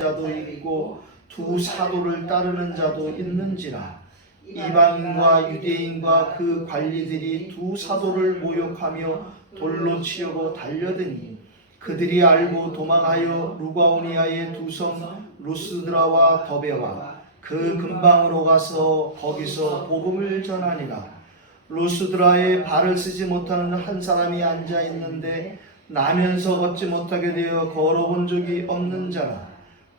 자도 있고 두 사도를 따르는 자도 있는지라. 이방인과 유대인과 그 관리들이 두 사도를 모욕하며 돌로 치려고 달려드니 그들이 알고 도망하여 루가오니아의 두 성 루스드라와 더베와 그 근방으로 가서 거기서 복음을 전하니라. 루스드라에 발을 쓰지 못하는 한 사람이 앉아 있는데 나면서 걷지 못하게 되어 걸어본 적이 없는 자라.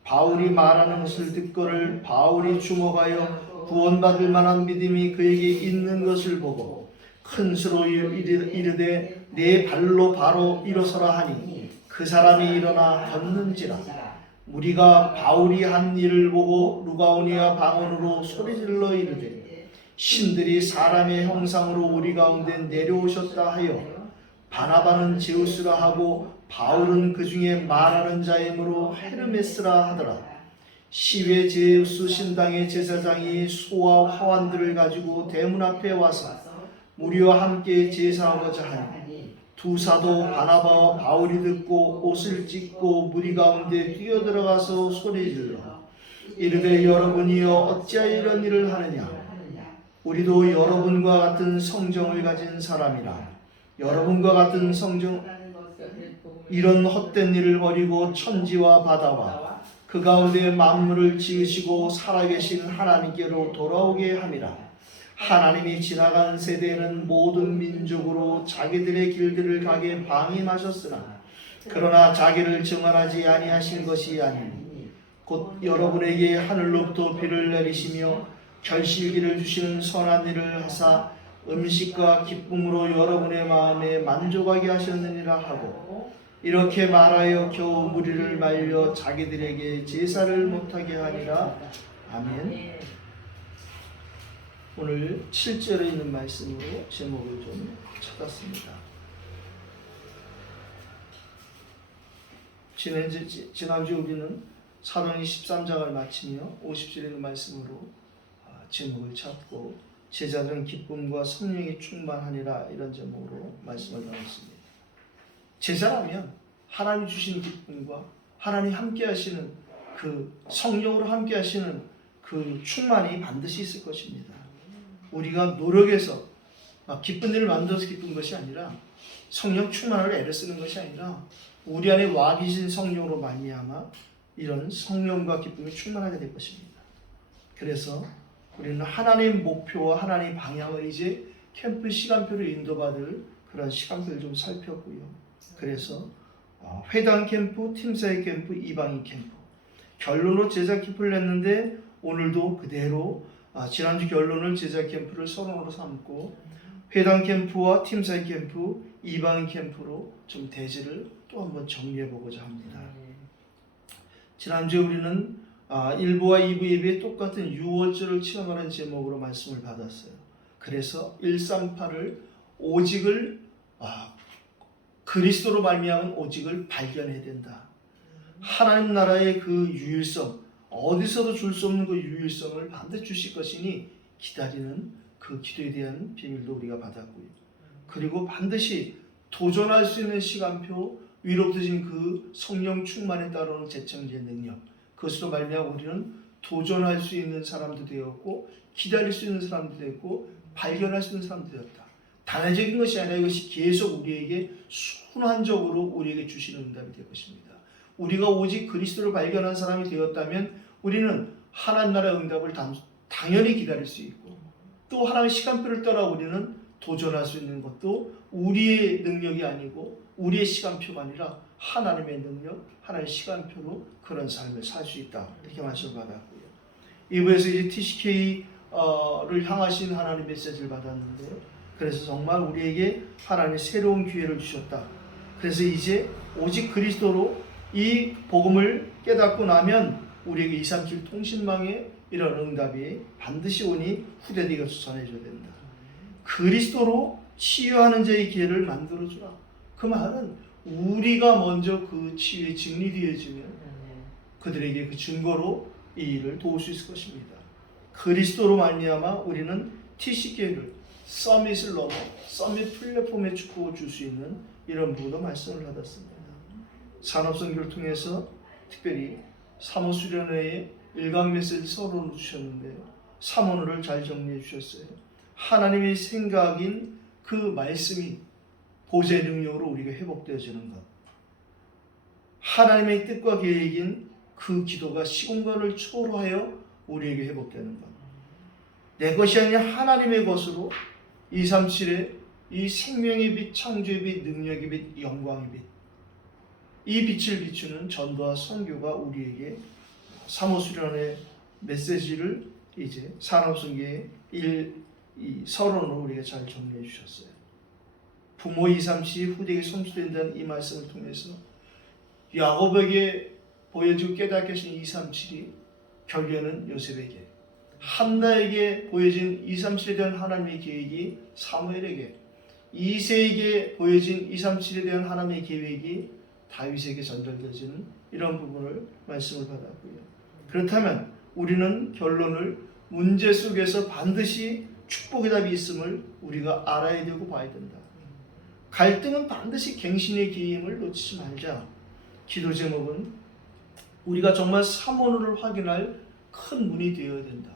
바울이 말하는 것을 듣고를 바울이 주목하여 구원받을 만한 믿음이 그에게 있는 것을 보고 큰 수로 이르되 내 발로 바로 일어서라 하니 그 사람이 일어나 걷는지라. 우리가 바울이 한 일을 보고 루가오니아 방언으로 소리질러 이르되 신들이 사람의 형상으로 우리 가운데 내려오셨다 하여 바나바는 제우스라 하고 바울은 그 중에 말하는 자이므로 헤르메스라 하더라. 시외 제우스 신당의 제사장이 소와 화환들을 가지고 대문 앞에 와서 우리와 함께 제사하고자 하니 두 사도 바나바와 바울이 듣고 옷을 찢고 무리 가운데 뛰어들어가서 소리질러 이르되 여러분이여 어찌하여 이런 일을 하느냐. 우리도 여러분과 같은 성정을 가진 사람이라. 여러분과 같은 성정 이런 헛된 일을 버리고 천지와 바다와 그 가운데 만물을 지으시고 살아계신 하나님께로 돌아오게 함이라. 하나님이 지나간 세대는 모든 민족으로 자기들의 길들을 가게 방임하셨으나 그러나 자기를 증언하지 아니하신 것이 아니니 곧 여러분에게 하늘로부터 비를 내리시며 결실기를 주시는 선한 일을 하사 음식과 기쁨으로 여러분의 마음에 만족하게 하셨느니라 하고 이렇게 말하여 겨우 무리를 말려 자기들에게 제사를 못하게 하니라. 아멘. 오늘 7절에 있는 말씀으로 제목을 좀 찾았습니다. 지난주 우리는 사도행전 13장을 마치며 50절에 있는 말씀으로 제목을 찾고 제자들은 기쁨과 성령이 충만하니라 이런 제목으로 말씀을 나눴습니다. 제자라면 하나님 주신 기쁨과 하나님 함께 하시는 그 성령으로 함께 하시는 그 충만이 반드시 있을 것입니다. 우리가 노력해서 기쁜 일을 만들어서 기쁜 것이 아니라 성령 충만을 애를 쓰는 것이 아니라 우리 안에 와 계신 성령으로 말미암아 이런 성령과 기쁨이 충만하게 될 것입니다. 그래서 우리는 하나님의 목표와 하나님의 방향을 이제 캠프 시간표를 인도받을 그런 시간표를 좀 살폈고요. 그래서 회당 캠프, 팀사회 캠프, 이방인 캠프 결론으로 제자 캠프를 냈는데 오늘도 그대로 지난주 결론을 제자 캠프를 서론으로 삼고 회당 캠프와 팀사회 캠프, 이방인 캠프로 좀 대지를 또 한번 정리해 보고자 합니다. 지난주에 우리는 1부와 2부 예배에 똑같은 6월절을 체험하는 제목으로 말씀을 받았어요. 그래서 138을 오직을 그리스도로 말미암은 오직을 발견해야 된다. 하나님 나라의 그 유일성, 어디서도 줄 수 없는 그 유일성을 반드시 주실 것이니 기다리는 그 기도에 대한 비밀도 우리가 받았고요. 그리고 반드시 도전할 수 있는 시간표, 위로부터 진 그 성령 충만에 따르는 재청지의 능력, 그것으로 말미암아 우리는 도전할 수 있는 사람도 되었고 기다릴 수 있는 사람도 되었고 발견할 수 있는 사람도 되었다. 단회적인 것이 아니라 이것이 계속 우리에게 순환적으로 우리에게 주시는 응답이 될 것입니다. 우리가 오직 그리스도를 발견한 사람이 되었다면 우리는 하나님 나라의 응답을 당연히 기다릴 수 있고 또 하나님의 시간표를 따라 우리는 도전할 수 있는 것도 우리의 능력이 아니고 우리의 시간표가 아니라 하나님의 능력, 하나님의 시간표로 그런 삶을 살 수 있다. 이렇게 말씀을 받았고요. 2부에서 이제 TCK를 향하신 하나님의 메시지를 받았는데요. 그래서 정말 우리에게 하나님의 새로운 기회를 주셨다. 그래서 이제 오직 그리스도로 이 복음을 깨닫고 나면 우리에게 237 통신망에 이런 응답이 반드시 오니 후대들에게 전해줘야 된다. 그리스도로 치유하는 자의 기회를 만들어주라. 그 말은 우리가 먼저 그 치유에 증리되어지면 그들에게 그 증거로 이 일을 도울 수 있을 것입니다. 그리스도로 말미암아 우리는 TCK를 서밋을 넘어 서밋 플랫폼에 축복을 줄 수 있는 이런 부분도 말씀을 받았습니다. 산업선교를 통해서 특별히 사모 수련회에 일강 메시지 서론을 주셨는데 사모를 잘 정리해 주셨어요. 하나님의 생각인 그 말씀이 보좌의 능력으로 우리가 회복되어지는 것, 하나님의 뜻과 계획인 그 기도가 시공간을 초월하여 우리에게 회복되는 것, 내 것이 아니라 하나님의 것으로 237의 이 생명의 빛, 창조의 빛, 능력의 빛, 영광의 빛, 이 빛을 비추는 전도와 선교가 우리에게 사모수련의 메시지를 이제 산업성계의 이 서론으로 우리가 잘 정리해 주셨어요. 부모 237이 후대에게 성취된다는 이 말씀을 통해서 야곱에게 보여주고 깨닫게 하신 237이 결국에는 요셉에게, 한나에게 보여진 237에 대한 하나님의 계획이 사무엘에게, 이새에게 보여진 237에 대한 하나님의 계획이 다윗에게 전달되어지는 이런 부분을 말씀을 받았고요. 그렇다면 우리는 결론을 문제 속에서 반드시 축복의 답이 있음을 우리가 알아야 되고 봐야 된다. 갈등은 반드시 갱신의 기임을 놓치지 말자. 기도 제목은 우리가 정말 사모를 확인할 큰 문이 되어야 된다.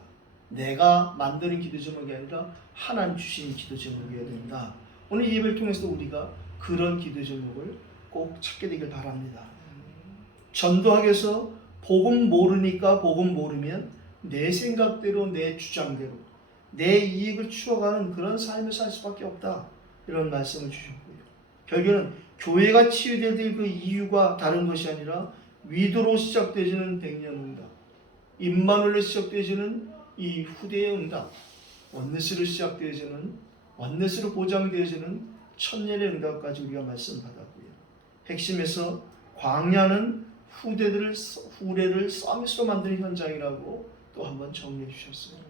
내가 만드는 기도 제목이 아니라 하나님 주신 기도 제목이어야 된다. 오늘 이 예배를 통해서 우리가 그런 기도 제목을 꼭 찾게 되길 바랍니다. 전도학에서 복음 모르니까 복음 모르면 내 생각대로 내 주장대로 내 이익을 추구하는 그런 삶을 살 수밖에 없다. 이런 말씀을 주셨고요. 결국에는 교회가 치유될 그 이유가 다른 것이 아니라 위도로 시작되어지는 백년응답, 임마누엘로 시작되어지는 이 후대의 응답, 원네스로 시작되어지는, 원네스로 보장되어지는 천년의 응답까지 우리가 말씀 받았고요. 핵심에서 광야는 후대를 서밋으로 만드는 현장이라고 또 한번 정리해 주셨어요.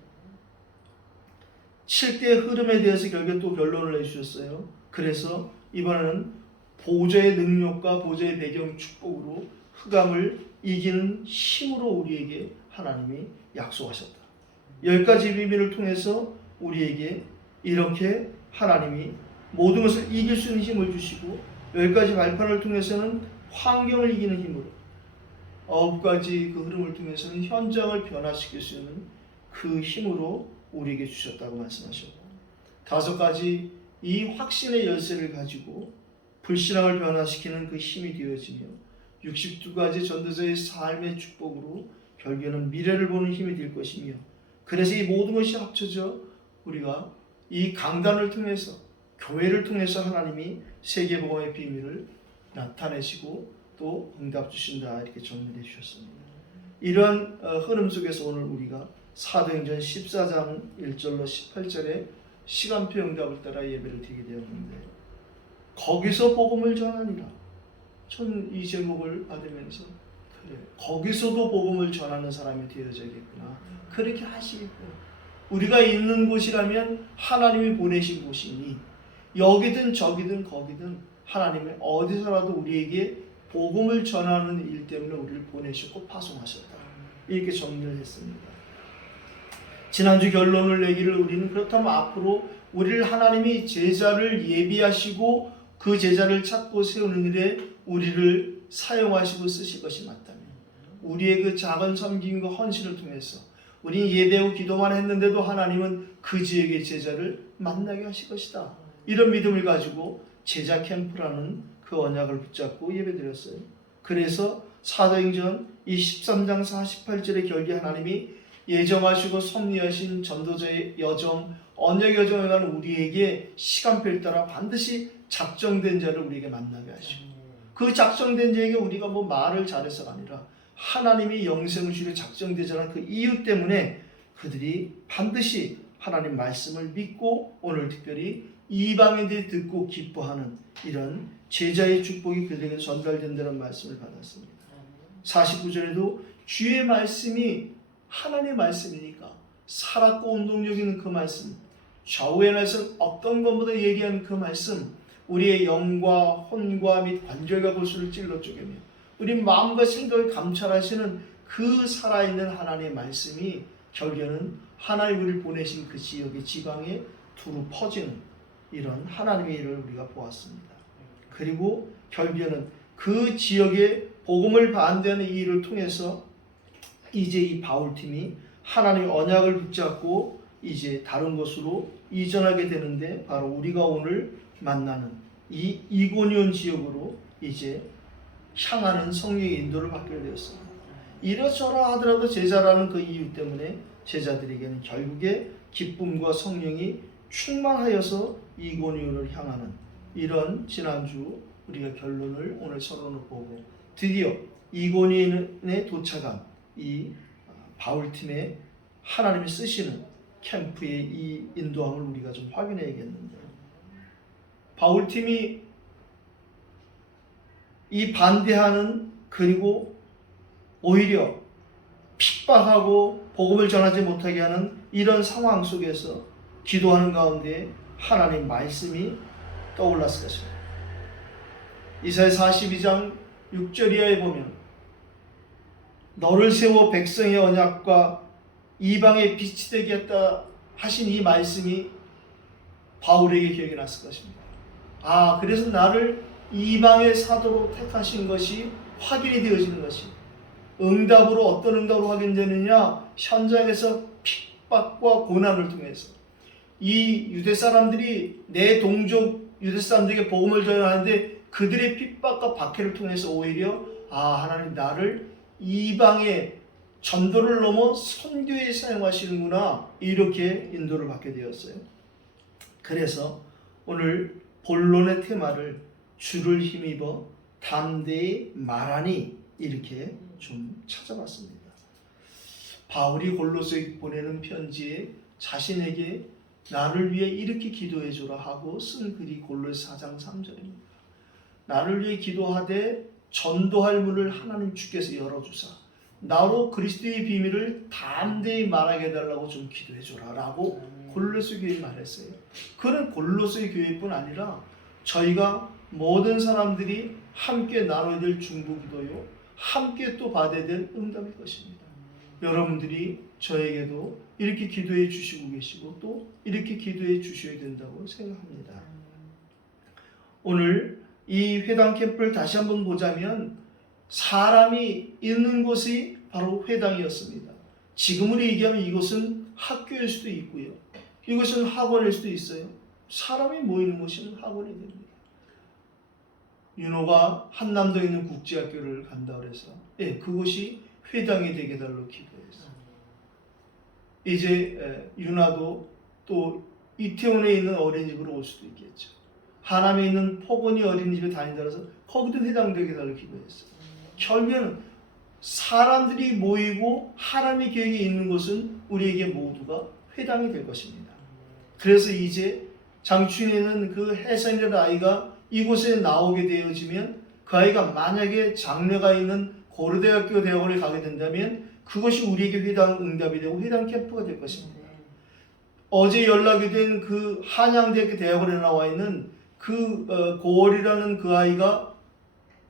7대의 흐름에 대해서 결국에 또 결론을 내주셨어요. 그래서 이번에는 보좌의 능력과 보좌의 배경 축복으로 흑암을 이기는 힘으로 우리에게 하나님이 약속하셨다. 10가지 비밀을 통해서 우리에게 이렇게 하나님이 모든 것을 이길 수 있는 힘을 주시고 10가지 발판을 통해서는 환경을 이기는 힘으로 9가지 그 흐름을 통해서는 현장을 변화시킬 수 있는 그 힘으로 우리에게 주셨다고 말씀하셨고 5가지 이 확신의 열쇠를 가지고 불신앙을 변화시키는 그 힘이 되어지며 62가지 전도자의 삶의 축복으로 결국에는 미래를 보는 힘이 될 것이며 그래서 이 모든 것이 합쳐져 우리가 이 강단을 통해서 교회를 통해서 하나님이 세계복음의 비밀을 나타내시고 또 응답 주신다 이렇게 정리해 주셨습니다. 이러한 흐름 속에서 오늘 우리가 사도행전 14장 1절로 18절에 시간표 응답을 따라 예배를 드리게 되었는데 거기서 복음을 전하니라. 전 이 제목을 받으면서 그래 거기서도 복음을 전하는 사람이 되어져야겠구나. 그렇게 하시겠고 우리가 있는 곳이라면 하나님이 보내신 곳이니 여기든 저기든 거기든 하나님이 어디서라도 우리에게 복음을 전하는 일 때문에 우리를 보내셨고 파송하셨다. 이렇게 정리를 했습니다. 지난주 결론을 내기를 우리는 그렇다면 앞으로 우리를 하나님이 제자를 예비하시고 그 제자를 찾고 세우는 일에 우리를 사용하시고 쓰실 것이 맞다면 우리의 그 작은 섬김과 헌신을 통해서 우리 예배하고 기도만 했는데도 하나님은 그 지역의 제자를 만나게 하실 것이다. 이런 믿음을 가지고 제자 캠프라는 그 언약을 붙잡고 예배드렸어요. 그래서 사도행전 이 13장 48절의 결계 하나님이 예정하시고 섭리하신 전도자의 여정, 언약 여정에 관한 우리에게 시간표에 따라 반드시 작정된 자를 우리에게 만나게 하시고 그 작정된 자에게 우리가 뭐 말을 잘해서가 아니라 하나님이 영생을 주려 작정되자는 그 이유 때문에 그들이 반드시 하나님 말씀을 믿고 오늘 특별히 이방인들이 듣고 기뻐하는 이런 제자의 축복이 그들에게 전달된다는 말씀을 받았습니다. 49절에도 주의 말씀이 하나님의 말씀이니까 살았고 운동력 있는 그 말씀, 좌우의 말씀 어떤 것보다 예리한 그 말씀 우리의 영과 혼과 및 관절과 골수를 찔러 쪼개며 우리 마음과 생각을 감찰하시는 그 살아있는 하나님의 말씀이 결국에는 하나님 우리를 보내신 그 지역의 지방에 두루 퍼지는 이런 하나님의 일을 우리가 보았습니다. 그리고 결국에는 그 지역의 복음을 반대하는 이 일을 통해서 이제 이 바울팀이 하나님의 언약을 붙잡고 이제 다른 곳으로 이전하게 되는데, 바로 우리가 오늘 만나는 이 이고니온 지역으로 이제 향하는 성령의 인도를 받게 되었습니다. 이러저러 하더라도 제자라는 그 이유 때문에 제자들에게는 결국에 기쁨과 성령이 충만하여서 이고니온을 향하는, 이런 지난주 우리가 결론을 오늘 서론을 보고 드디어 이고니온에 도착한 이 바울팀의 하나님이 쓰시는 캠프의 이 인도함을 우리가 좀 확인해야겠는데, 바울팀이 이 반대하는, 그리고 오히려 핍박하고 복음을 전하지 못하게 하는 이런 상황 속에서 기도하는 가운데 하나님 말씀이 떠올랐을 것입니다. 이사야 42장 6절 이하에 보면, 너를 세워 백성의 언약과 이방의 빛이 되게 했다 하신 이 말씀이 바울에게 기억이 났을 것입니다. 그래서 나를 이방의 사도로 택하신 것이 확인이 되어지는 것이, 응답으로, 어떤 응답으로 확인되느냐, 현장에서 핍박과 고난을 통해서 이 유대 사람들이 내 동족 유대 사람들에게 복음을 전하는데 그들의 핍박과 박해를 통해서 오히려 하나님 나를 이방의 전도를 넘어 선교에 사용하시는구나, 이렇게 인도를 받게 되었어요. 그래서 오늘 본론의 테마를 주를 힘입어 담대히 말하니, 이렇게 좀 찾아봤습니다. 바울이 골로새에 보내는 편지에 자신에게 나를 위해 이렇게 기도해 주라 하고 쓴 글이 골로새 4장 3절입니다. 나를 위해 기도하되 전도할 문을 하나님 주께서 열어주사 나로 그리스도의 비밀을 담대히 말하게 해달라고 좀 기도해 주라 라고 골로새 교회에 말했어요. 그는 골로새 교회뿐 아니라 저희가 모든 사람들이 함께 나눠야 될 중보기도요, 함께 또 받아야 될 응답일 것입니다. 여러분들이 저에게도 이렇게 기도해 주시고 계시고 또 이렇게 기도해 주셔야 된다고 생각합니다. 오늘 이 회당 캠프를 다시 한번 보자면 사람이 있는 곳이 바로 회당이었습니다. 지금으로 얘기하면 이곳은 학교일 수도 있고요, 이것은 학원일 수도 있어요. 사람이 모이는 곳이 학원이 됩니다. 윤호가 한남도에 있는 국제학교를 간다 그래서 그곳이 회당이 되게 해달라고 기도했어요. 이제 윤아도 또 이태원에 있는 어린이집으로 올 수도 있겠죠. 하남에 있는 포건이 어린이집에 다닌다 그래서 거기도 회당 되게 해달라고 기도했어요. 결국에는 사람들이 모이고 하나님의 계획이 있는 곳은 우리에게 모두가 회당이 될 것입니다. 그래서 이제 장춘에는 그 혜선이라는 아이가 이곳에 나오게 되어지면, 그 아이가 만약에 장래가 있는 고려대학교 대학원에 가게 된다면 그것이 우리에게 회당 응답이 되고 회당 캠프가 될 것입니다. 어제 연락이 된 그 한양대학교 대학원에 나와 있는 그 고월이라는 그 아이가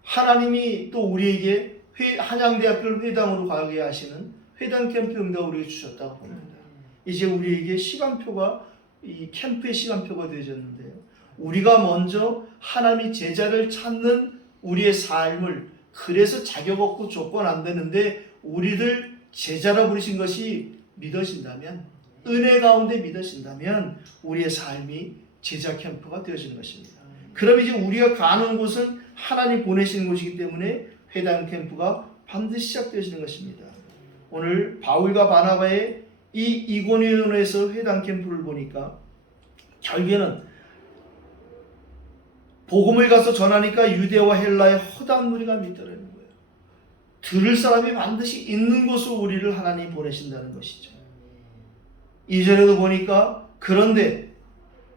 하나님이 또 우리에게 한양대학교를 회당으로 가게 하시는 회당 캠프 응답을 우리에게 주셨다고 봅니다. 이제 우리에게 시간표가, 이 캠프의 시간표가 되어졌는데요, 우리가 먼저 하나님이 제자를 찾는 우리의 삶을, 그래서 자격 없고 조건 안 되는데 우리를 제자라 부르신 것이 믿어진다면, 은혜 가운데 믿어진다면 우리의 삶이 제자 캠프가 되어지는 것입니다. 그럼 이제 우리가 가는 곳은 하나님 보내시는 곳이기 때문에 회당 캠프가 반드시 시작되어지는 것입니다. 오늘 바울과 바나바의 이 이고니온에서 회당 캠프를 보니까 결국에는 복음을 가서 전하니까 유대와 헬라의 허다한 무리가 믿더라는 거예요. 들을 사람이 반드시 있는 곳으로 우리를 하나님 보내신다는 것이죠. 이전에도 보니까 그런데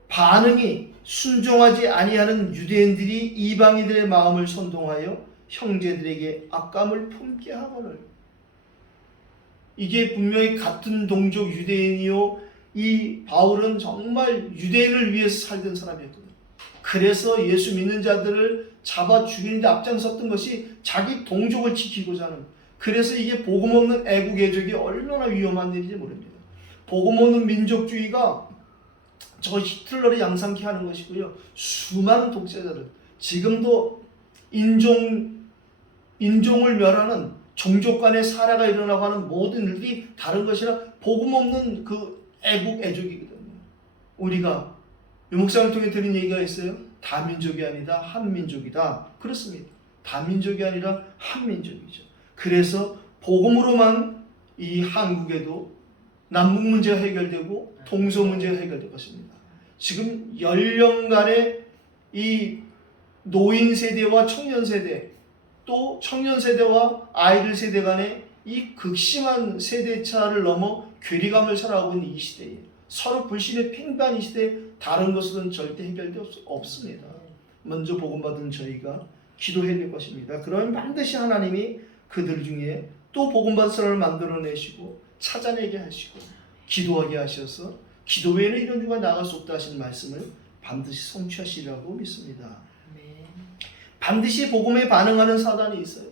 반응이 순종하지 아니하는 유대인들이 이방인들의 마음을 선동하여 형제들에게 악감을 품게 하거늘. 이게 분명히 같은 동족 유대인이요, 이 바울은 정말 유대인을 위해서 살던 사람이었거든요. 그래서 예수 믿는 자들을 잡아 죽이는데 앞장섰던 것이 자기 동족을 지키고자 하는, 그래서 이게 복음 없는 애국 애족이 얼마나 위험한 일인지 모릅니다. 복음 없는 민족주의가 저 히틀러를 양상케 하는 것이고요, 수많은 독재자들, 지금도 인종을 멸하는 종족 간의 살해가 일어나고 하는 모든 일들이 다른 것이라 복음 없는 그 애국이거든요. 우리가 유목상을 통해 들은 얘기가 있어요. 다민족이 아니다 한민족이다. 그렇습니다. 다민족이 아니라 한민족이죠. 그래서 복음으로만 이 한국에도 남북 문제가 해결되고 동서 문제가 해결될 것입니다. 지금 연령간의 이 노인 세대와 청년 세대, 또 청년 세대와 아이들 세대 간의 이 극심한 세대 차를 넘어 괴리감을 살아가고 있는 이 시대에 서로 불신의 팽배한 이 시대에 다른 것은 절대 해결될 수 없습니다. 먼저 복음받은 저희가 기도해야 될 것입니다. 그러면 반드시 하나님이 그들 중에 또 복음받은 사람을 만들어내시고 찾아내게 하시고 기도하게 하셔서 기도 외에는 이런 중간 나갈 수 없다 하시는 말씀을 반드시 성취하시리라고 믿습니다. 반드시 복음에 반응하는 사단이 있어요.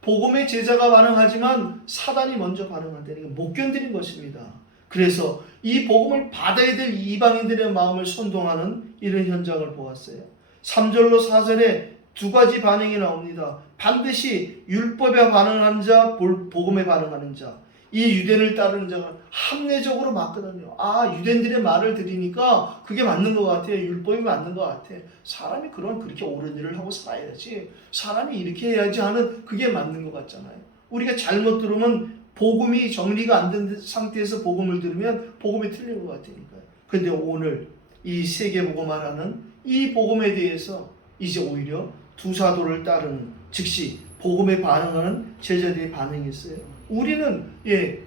복음의 제자가 반응하지만 사단이 먼저 반응한다는 게 못 견디는 것입니다. 그래서 이 복음을 받아야 될 이방인들의 마음을 선동하는 이런 현장을 보았어요. 3절로 4절에 두 가지 반응이 나옵니다. 반드시 율법에 반응하는 자, 복음에 반응하는 자. 이 유대인을 따르는 자가 합리적으로 맞거든요. 아, 유대인들의 말을 들으니까 그게 맞는 것 같아요. 율법이 맞는 것 같아요. 사람이 그렇게 옳은 일을 하고 살아야지. 사람이 이렇게 해야지 하는 그게 맞는 것 같잖아요. 우리가 잘못 들으면 복음이 정리가 안 된 상태에서 복음을 들으면 복음이 틀린 것 같으니까요. 그런데 오늘 이 세계복음화라는 이 복음에 대해서 이제 오히려 두 사도를 따르는 즉시 복음에 반응하는 제자들의 반응이 있어요. 우리는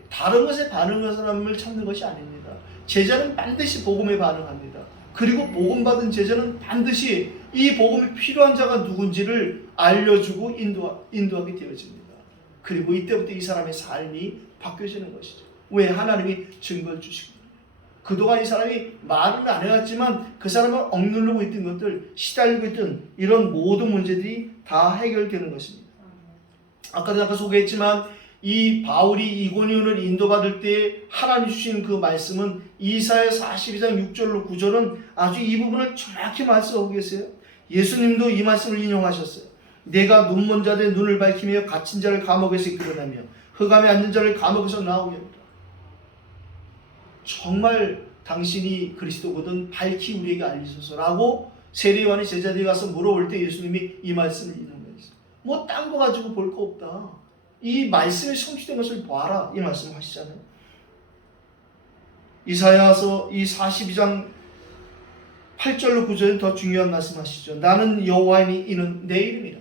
다른 것에 반응하는 사람을 찾는 것이 아닙니다. 제자는 반드시 복음에 반응합니다. 그리고 복음받은 제자는 반드시 이 복음이 필요한 자가 누군지를 알려주고 인도하게 되어집니다. 그리고 이때부터 이 사람의 삶이 바뀌어지는 것이죠. 왜? 하나님이 증거를 주시거든요. 그동안 이 사람이 말은 안 해왔지만 그 사람을 억누르고 있던 것들, 시달리고 있던 이런 모든 문제들이 다 해결되는 것입니다. 아까도 잠깐 소개했지만 이 바울이 이고니온을 인도받을 때 하나님 주신 그 말씀은 이사야 42장 6절로 9절은 아주 이 부분을 정확히 말씀하고 계세요. 예수님도 이 말씀을 인용하셨어요. 내가 눈먼 자들의 눈을 밝히며 갇힌 자를 감옥에서 이끌어내며 흑암에 앉은 자를 감옥에서 나오게 합니다. 정말 당신이 그리스도거든 밝히 우리에게 알리소서라고 세례요한이 제자들이 가서 물어올 때 예수님이 이 말씀을 인용했어요. 뭐 딴 거 가지고 볼 거 없다. 이 말씀이 성취된 것을 봐라. 이 말씀 하시잖아요. 이사야서 이 42장 8절로 9절은 더 중요한 말씀 하시죠. 나는 여호와이니 이는 내 이름이라.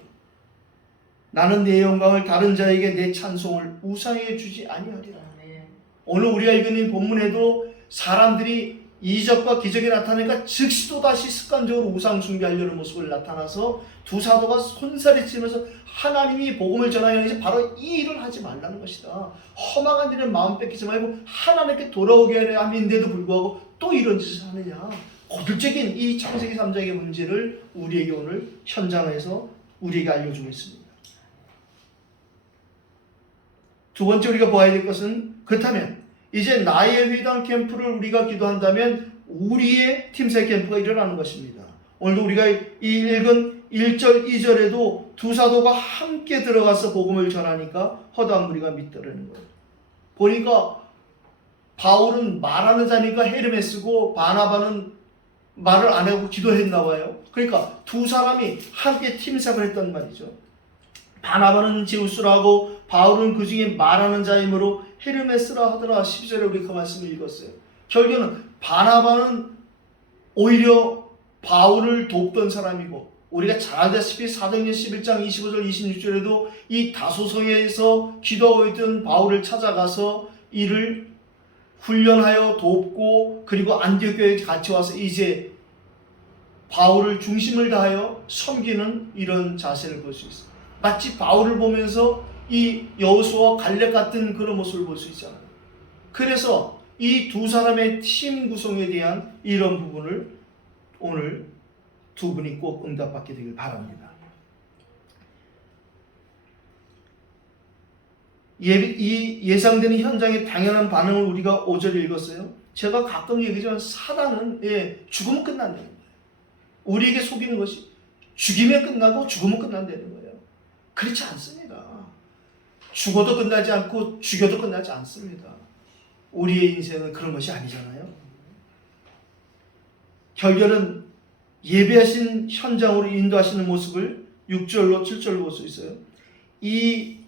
나는 내 영광을 다른 자에게 내 찬송을 우상에게 주지 아니하리라. 오늘 우리가 읽은 본문에도 사람들이 이적과 기적이 나타나니까 즉시 또다시 습관적으로 우상 숭배하려는 모습을 나타나서 두 사도가 손살이 치면서 하나님이 복음을 전하기 위해서 바로 이 일을 하지 말라는 것이다. 허망한 일은 마음 뺏기지 말고 하나님께 돌아오게 하려 함인데도 불구하고 또 이런 짓을 하느냐. 고질적인 이 창세기 3장의 문제를 우리에게 오늘 현장에서 우리에게 알려주고 있습니다. 두 번째 우리가 보아야 될 것은 그렇다면 이제 나의 회당 캠프를 우리가 기도한다면 우리의 팀세 캠프가 일어나는 것입니다. 오늘도 우리가 읽은 1절, 2절에도 두 사도가 함께 들어가서 복음을 전하니까 허다한 무리가 믿더라는 거예요. 보니까 바울은 말하는 자니까 헤르메스고 바나바는 말을 안 하고 기도했나 봐요. 그러니까 두 사람이 함께 팀색을 했단 말이죠. 바나바는 제우스라고 바울은 그 중에 말하는 자이므로 헤르메스라 하더라. 12절에 우리 그 말씀을 읽었어요. 결국에는 바나바는 오히려 바울을 돕던 사람이고 우리가 잘 알다시피 사도행전 11장 25절 26절에도 이 다소성에서 기도하고 있던 바울을 찾아가서 이를 훈련하여 돕고 그리고 안디옥교회에 같이 와서 이제 바울을 중심을 다하여 섬기는 이런 자세를 볼 수 있어요. 마치 바울을 보면서 이 여호수아와 갈렙 같은 그런 모습을 볼 수 있잖아요. 그래서 이 두 사람의 팀 구성에 대한 이런 부분을 오늘 두 분이 꼭 응답받게 되길 바랍니다. 이 예상되는 현장의 당연한 반응을 우리가 5절에 읽었어요. 제가 가끔 얘기하지만 사단은 죽으면 끝난다는 거예요. 우리에게 속이는 것이 죽이면 끝나고 죽으면 끝난다는 거예요. 그렇지 않습니다. 죽어도 끝나지 않고 죽여도 끝나지 않습니다. 우리의 인생은 그런 것이 아니잖아요. 결국은 예배하신 현장으로 인도하시는 모습을 6절로 7절로 볼 수 있어요. 이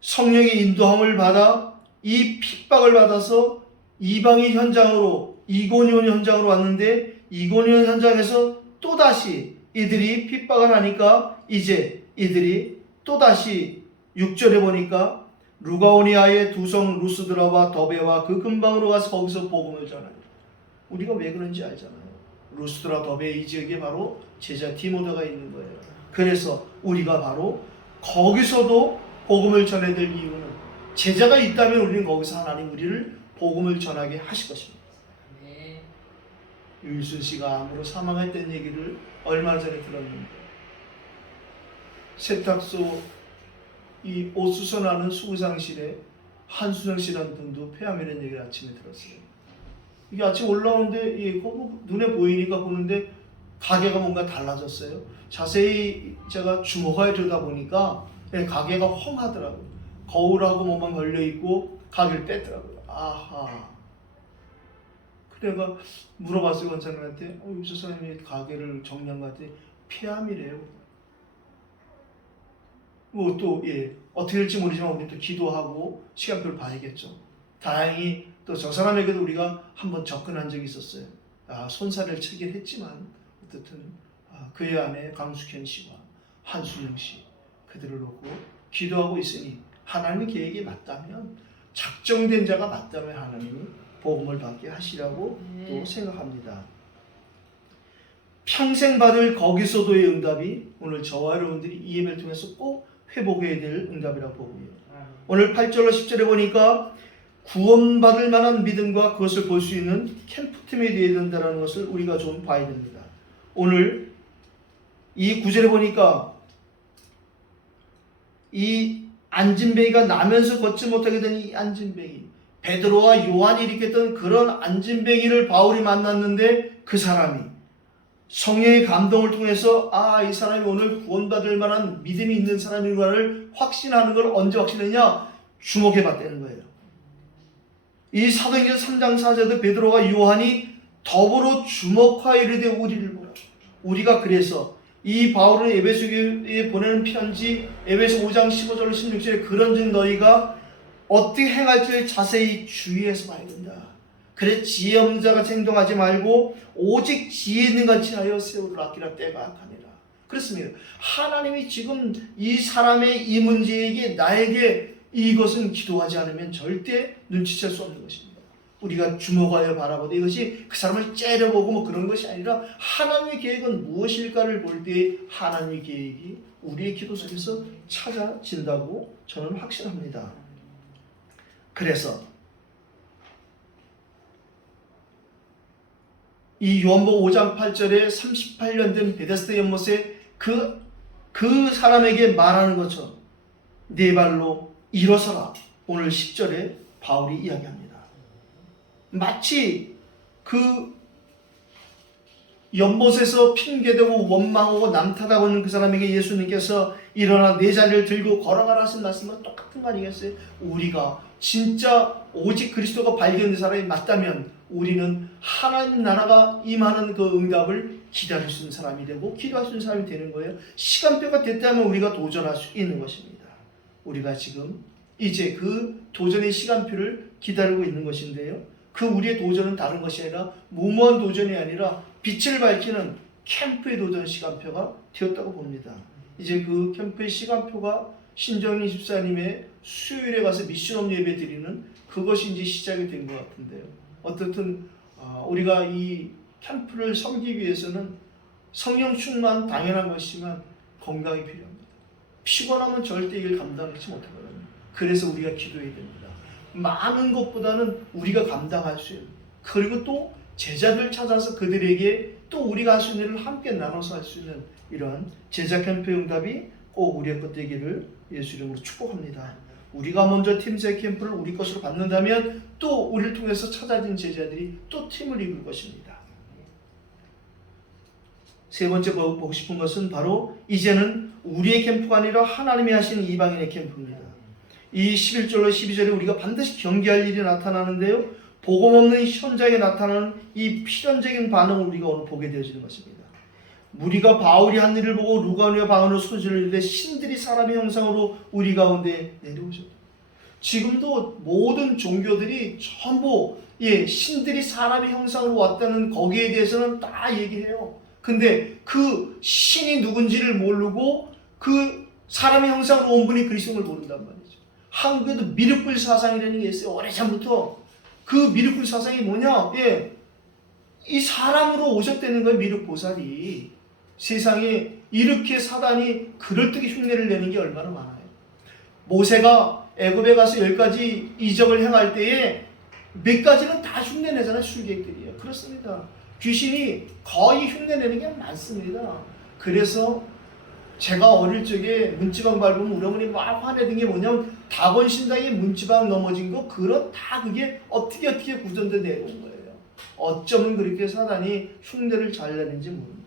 성령의 인도함을 받아 이 핍박을 받아서 이방의 현장으로 이고니온 현장으로 왔는데 이고니온 현장에서 또다시 이들이 핍박을 하니까 이제 이들이 또다시 6절에 보니까 루가오니아의 두 성 루스드라와 더베와 그 근방으로 가서 거기서 복음을 전하요. 우리가 왜 그런지 알잖아요. 루스드라 더베 이 지역에 바로 제자 디모데가 있는 거예요. 그래서 우리가 바로 거기서도 복음을 전해야 될 이유는 제자가 있다면 우리는 거기서 하나님 우리를 복음을 전하게 하실 것입니다. 네. 유일순 씨가 암으로 사망했다는 얘기를 얼마 전에 들었는데 세탁소 이 옷 수선하는 수구장실에 한수정 씨라는 분도 폐암이라는 얘기를 아침에 들었어요. 이게 아침 올라오는데 눈에 보이니까 보는데 가게가 뭔가 달라졌어요. 자세히 제가 주목하여 들여다보니까 가게가 헝하더라고요. 거울하고 뭐만 걸려있고 가게를 뺐더라고요. 아하. 그래가 물어봤어요. 원장님한테. 저 사람이 가게를 정리한 것 같아. 폐암이래요. 뭐 또 어떻게 될지 모르지만 우리 또 기도하고 시간표를 봐야겠죠. 다행히 또 저 사람에게도 우리가 한번 접근한 적이 있었어요. 손살을 치긴 했지만 어쨌든 그의 아내 강숙현 씨와 한수영 씨 그들을 놓고 기도하고 있으니 하나님의 계획이 맞다면 작정된 자가 맞다면 하나님이 복음을 받게 하시라고 또 생각합니다. 평생 받을 거기서도의 응답이 오늘 저와 여러분들이 이 예배를 통해서 꼭 회복해야 될 응답이라고 보고요. 오늘 8절로 10절에 보니까 구원받을 만한 믿음과 그것을 볼 수 있는 캠프팀이 되어야 된다는 것을 우리가 좀 봐야 됩니다. 오늘 이 9절에 보니까 이 안진뱅이가 나면서 걷지 못하게 된 이 안진뱅이, 베드로와 요한이 일으켰던 그런 안진뱅이를 바울이 만났는데 그 사람이 성령의 감동을 통해서 이 사람이 오늘 구원받을 만한 믿음이 있는 사람인가를 확신하는 걸 언제 확신했냐? 주목해 봤다는 거예요. 이 사도행전 3장 4절도 베드로와 요한이 더불어 주목하여 이르되 우리를 보라. 우리가 그래서 이 바울은 에베소에 보내는 편지 에베소 5장 15절로 16절에 그런즉 너희가 어떻게 행할지를 자세히 주의해서 봐야 된다. 그래 지혜 없는 자같이 행동하지 말고 오직 지혜 있는 같이 하여 세월을 아끼라 때가 악하니라. 그렇습니다. 하나님이 지금 이 사람의 이 문제에게 나에게 이것은 기도하지 않으면 절대 눈치챌 수 없는 것입니다. 우리가 주목하여 바라보되 이것이 그 사람을 째려보고 뭐 그런 것이 아니라 하나님의 계획은 무엇일까를 볼 때 하나님의 계획이 우리의 기도 속에서 찾아진다고 저는 확신합니다. 그래서 이 요한복음 5장 8절에 38년 된 베데스다 연못에 그 사람에게 말하는 것처럼 네 발로 일어서라. 오늘 10절에 바울이 이야기합니다. 마치 그 연못에서 핑계대고 원망하고 남탓하고 있는 그 사람에게 예수님께서 일어나 내 자리를 들고 걸어가라 하신 말씀은 똑같은 거 아니겠어요? 우리가 진짜 오직 그리스도가 발견된 사람이 맞다면 우리는 하나님 나라가 임하는 그 응답을 기다릴 수 있는 사람이 되고 기도할 수 있는 사람이 되는 거예요. 시간표가 됐다면 우리가 도전할 수 있는 것입니다. 우리가 지금 이제 그 도전의 시간표를 기다리고 있는 것인데요. 그 우리의 도전은 다른 것이 아니라 무모한 도전이 아니라 빛을 밝히는 캠프의 도전 시간표가 되었다고 봅니다. 이제 그 캠프의 시간표가 신정희 집사님의 수요일에 가서 미션업 예배 드리는 그것이 이제 시작이 된 것 같은데요. 어떻든 우리가 이 캠프를 섬기기 위해서는 성령 충만 당연한 것이지만 건강이 필요합니다. 피곤하면 절대 이걸 감당하지 못하거든요. 그래서 우리가 기도해야 됩니다. 많은 것보다는 우리가 감당할 수 있는, 그리고 또 제자들 찾아서 그들에게 또 우리가 할 수 있는 일을 함께 나눠서 할 수 있는 이런 제자 캠프 응답이 꼭 우리의 것 되기를 예수 이름으로 축복합니다. 우리가 먼저 팀제 캠프를 우리 것으로 받는다면 또 우리를 통해서 찾아진 제자들이 또 팀을 이룰 것입니다. 세 번째 보고 싶은 것은 바로 이제는 우리의 캠프가 아니라 하나님이 하시는 이방인의 캠프입니다. 이 11절로 12절에 우리가 반드시 경계할 일이 나타나는데요, 복음 없는 현장에 나타나는 이 필연적인 반응을 우리가 오늘 보게 되어지는 것입니다. 무리가 바울이 한 일을 보고 루가누와 바울을 소리를 내되 신들이 사람의 형상으로 우리 가운데 내려오셨다. 지금도 모든 종교들이 전부 신들이 사람의 형상으로 왔다는 거기에 대해서는 다 얘기해요. 근데 그 신이 누군지를 모르고 그 사람의 형상으로 온 분이 그리스도를 모른단 말이죠. 한국에도 미륵불 사상이라는 게 있어요. 오래전부터. 그 미륵불 사상이 뭐냐? 이 사람으로 오셨다는 거예요. 미륵보살이. 세상에 이렇게 사단이 그럴듯이 흉내를 내는 게 얼마나 많아요. 모세가 애굽에 가서 10가지 이적을 행할 때에 몇 가지는 다 흉내내잖아요. 술객들이에요. 그렇습니다. 귀신이 거의 흉내내는 게 많습니다. 그래서 제가 어릴 적에 문지방 밟으면 우리 어머니 막 화내던 게 뭐냐면 다곤신당에 문지방 넘어진 거 그런 다 그게 어떻게 구전돼 내려온 거예요. 어쩌면 그렇게 사단이 흉내를 잘 내는지 모릅니다.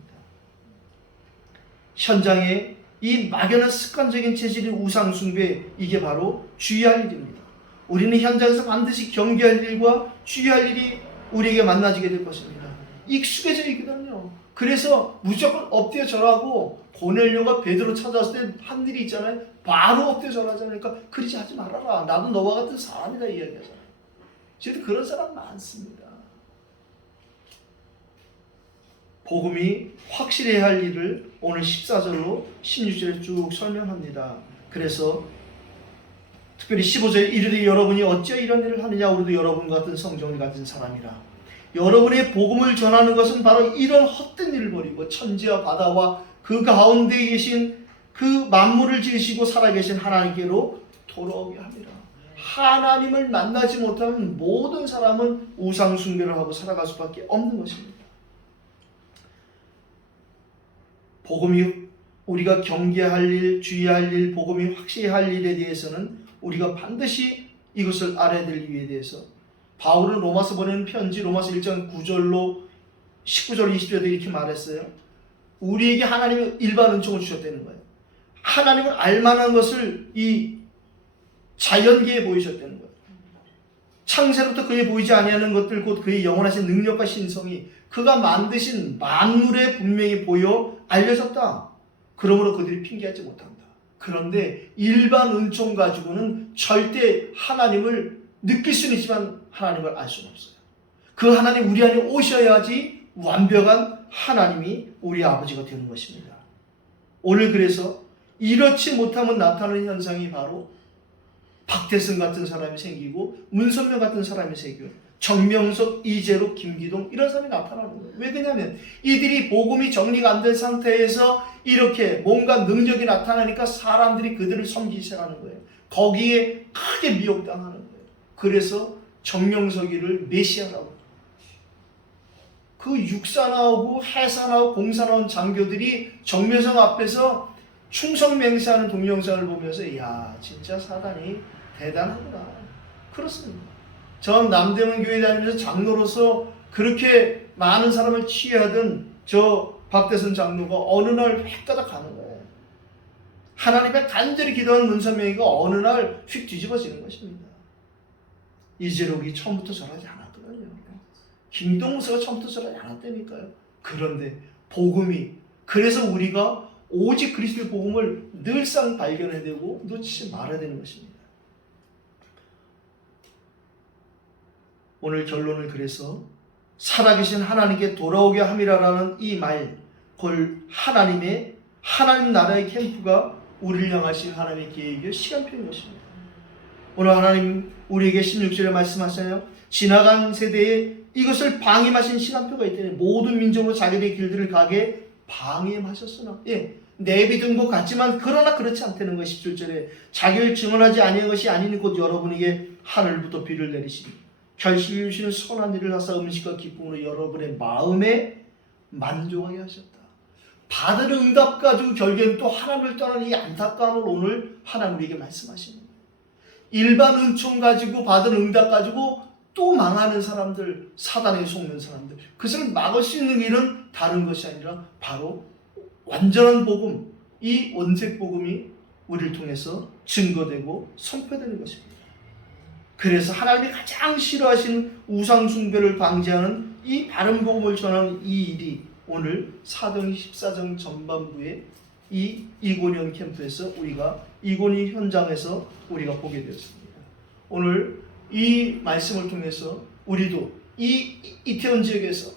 현장에 이 막연한 습관적인 체질의 우상숭배, 이게 바로 주의할 일입니다. 우리는 현장에서 반드시 경계할 일과 주의할 일이 우리에게 만나지게 될 것입니다. 익숙해져 있거든요. 그래서 무조건 엎드려 절하고, 고넬료가 베드로 찾아왔을 때 한 일이 있잖아요. 바로 엎드려 절하잖아요. 그러니까 그러지 하지 말아라. 나도 너와 같은 사람이다 이야기하잖아요. 지금 그런 사람 많습니다. 복음이 확실해야 할 일을 오늘 14절로 16절에 쭉 설명합니다. 그래서 특별히 15절에 이르되 여러분이 어찌 이런 일을 하느냐. 우리도 여러분과 같은 성정을 가진 사람이라. 여러분의 복음을 전하는 것은 바로 이런 헛된 일을 버리고 천지와 바다와 그 가운데 계신 그 만물을 지으시고 살아계신 하나님께로 돌아오게 합니다. 하나님을 만나지 못하면 모든 사람은 우상 숭배를 하고 살아갈 수밖에 없는 것입니다. 복음이 우리가 경계할 일, 주의할 일, 복음이 확실히 할 일에 대해서는 우리가 반드시 이것을 알아야 될 이유에 대해서 바울은 로마서 보내는 편지 로마서 1장 9절로 19절 20절에 이렇게 말했어요. 우리에게 하나님의 일반 은총을 주셨다는 거예요. 하나님을 알만한 것을 이 자연계에 보이셨다는 거예요. 창세로부터 그에 보이지 아니하는 것들 곧 그의 영원하신 능력과 신성이 그가 만드신 만물에 분명히 보여 알려졌다. 그러므로 그들이 핑계하지 못한다. 그런데 일반 은총 가지고는 절대 하나님을 느낄 수는 있지만 하나님을 알 수는 없어요. 그 하나님 우리 안에 오셔야지 완벽한 하나님이 우리 아버지가 되는 것입니다. 오늘 그래서 이렇지 못하면 나타나는 현상이 바로 박태승 같은 사람이 생기고 문선명 같은 사람이 생기고 정명석, 이재록, 김기동 이런 사람이 나타나는 거예요. 왜 그러냐면 이들이 복음이 정리가 안 된 상태에서 이렇게 뭔가 능력이 나타나니까 사람들이 그들을 섬기기 시작하는 거예요. 거기에 크게 미혹당하는 거예요. 그래서 정명석이를 메시아라고. 그 육사 나오고 해사 나오고 공사 나온 장교들이 정명석 앞에서 충성 맹세하는 동영상을 보면서 야 진짜 사단이 대단하구나. 그렇습니다. 전 남대문 교회 다니면서 장로로서 그렇게 많은 사람을 치유하던 저 박대선 장로가 어느 날 획가닥 가는 거예요. 하나님의 간절히 기도한 문선명이가 어느 날 휙 뒤집어지는 것입니다. 이재록이 처음부터 저러지 않았더라고요. 김동수가 처음부터 저러지 않았다니까요. 그런데 복음이, 그래서 우리가 오직 그리스도의 복음을 늘상 발견해야 되고 놓치지 말아야 되는 것입니다. 오늘 결론을 그래서 살아계신 하나님께 돌아오게 함이라라는 이 말, 그걸 하나님 나라의 캠프가 우리를 향하신 하나님의 계획이요 시간표인 것입니다. 오늘 하나님 우리에게 16절에 말씀하시나요? 지나간 세대에 이것을 방임하신 시간표가 있다니 모든 민족으로 자기들의 길들을 가게 방임하셨으나 내비둔 것 같지만 그러나 그렇지 않다는 것. 17절에 자기를 증언하지 아니한 것이 아니니 곧 여러분에게 하늘부터 비를 내리시니 결실이 주시는 선한 일을 하사 음식과 기쁨으로 여러분의 마음에 만족하게 하셨다. 받은 응답 가지고 결국에는 또 하나님을 떠나는 이 안타까움을 오늘 하나님 우리에게 말씀하시는 거예요. 일반 은총 가지고 받은 응답 가지고 또 망하는 사람들, 사단에 속는 사람들, 그것을 막을 수 있는 일은 다른 것이 아니라 바로 완전한 복음, 이 원색 복음이 우리를 통해서 증거되고 선포되는 것입니다. 그래서 하나님이 가장 싫어하시는 우상 숭배를 방지하는 이 바른 복음을 전하는 이 일이 오늘 사도행 14장 전반부에 이 이고니온 캠프에서 우리가 이고니 현장에서 우리가 보게 되었습니다. 오늘 이 말씀을 통해서 우리도 이 이태원 지역에서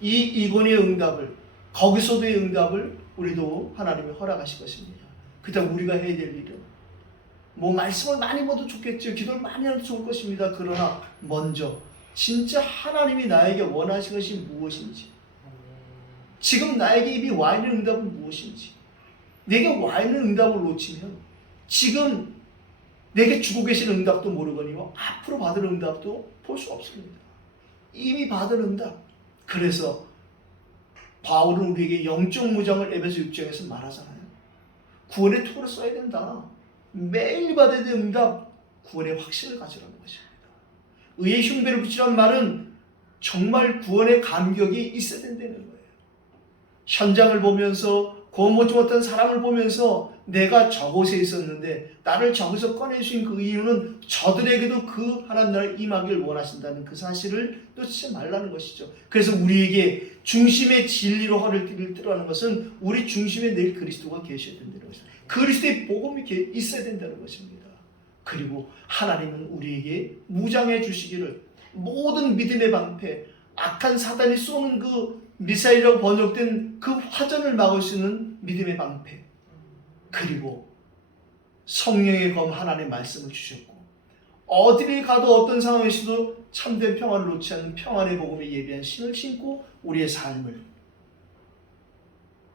이 이고니의 응답을, 거기서도의 응답을 우리도 하나님이 허락하실 것입니다. 그다음 우리가 해야 될 일은 말씀을 많이 봐도 좋겠죠. 기도를 많이 해도 좋을 것입니다. 그러나 먼저 진짜 하나님이 나에게 원하신 것이 무엇인지, 지금 나에게 이미 와 있는 응답은 무엇인지, 내게 와 있는 응답을 놓치면 지금 내게 주고 계신 응답도 모르거니와 앞으로 받을 응답도 볼 수 없습니다. 이미 받은 응답. 그래서 바울은 우리에게 영적 무장을 에베소 6장에서 말하잖아요. 구원의 투구를 써야 된다. 매일 받아야 될 응답, 구원의 확신을 가지라는 것입니다. 의의 흉배를 붙이라는 말은 정말 구원의 감격이 있어야 된다는 거예요. 현장을 보면서 구원 못지 못한 사람을 보면서 내가 저곳에 있었는데 나를 저기서 꺼내주신 그 이유는 저들에게도 그 하나님 나라에 임하기를 원하신다는 그 사실을 놓치지 말라는 것이죠. 그래서 우리에게 중심의 진리로 허를 띠라는 것은 우리 중심에 늘 그리스도가 계셔야 된다는 것입니다. 그리스도의 복음이 있어야 된다는 것입니다. 그리고 하나님은 우리에게 무장해 주시기를 모든 믿음의 방패, 악한 사단이 쏘는 그 미사일이라고 번역된 그 화전을 막을 수 있는 믿음의 방패, 그리고 성령의 검 하나님의 말씀을 주셨고 어디를 가도 어떤 상황에서도 참된 평안을 놓지 않는 평안의 복음에 예비한 신을 신고 우리의 삶을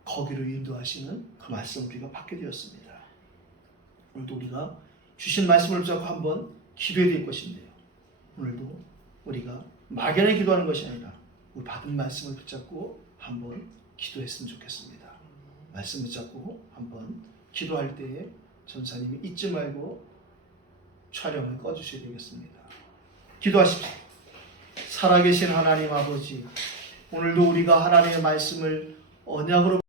거기로 인도하시는 그 말씀을 우리가 받게 되었습니다. 오늘도 우리가 주신 말씀을 붙잡고 한번 기도해야 될 것인데요. 오늘도 우리가 막연히 기도하는 것이 아니라 우리 받은 말씀을 붙잡고 한번 기도했으면 좋겠습니다. 말씀 붙잡고 한번 기도할 때에 전사님이 잊지 말고 촬영을 꺼주셔야 되겠습니다. 기도하십시오. 살아계신 하나님 아버지, 오늘도 우리가 하나님의 말씀을 언약으로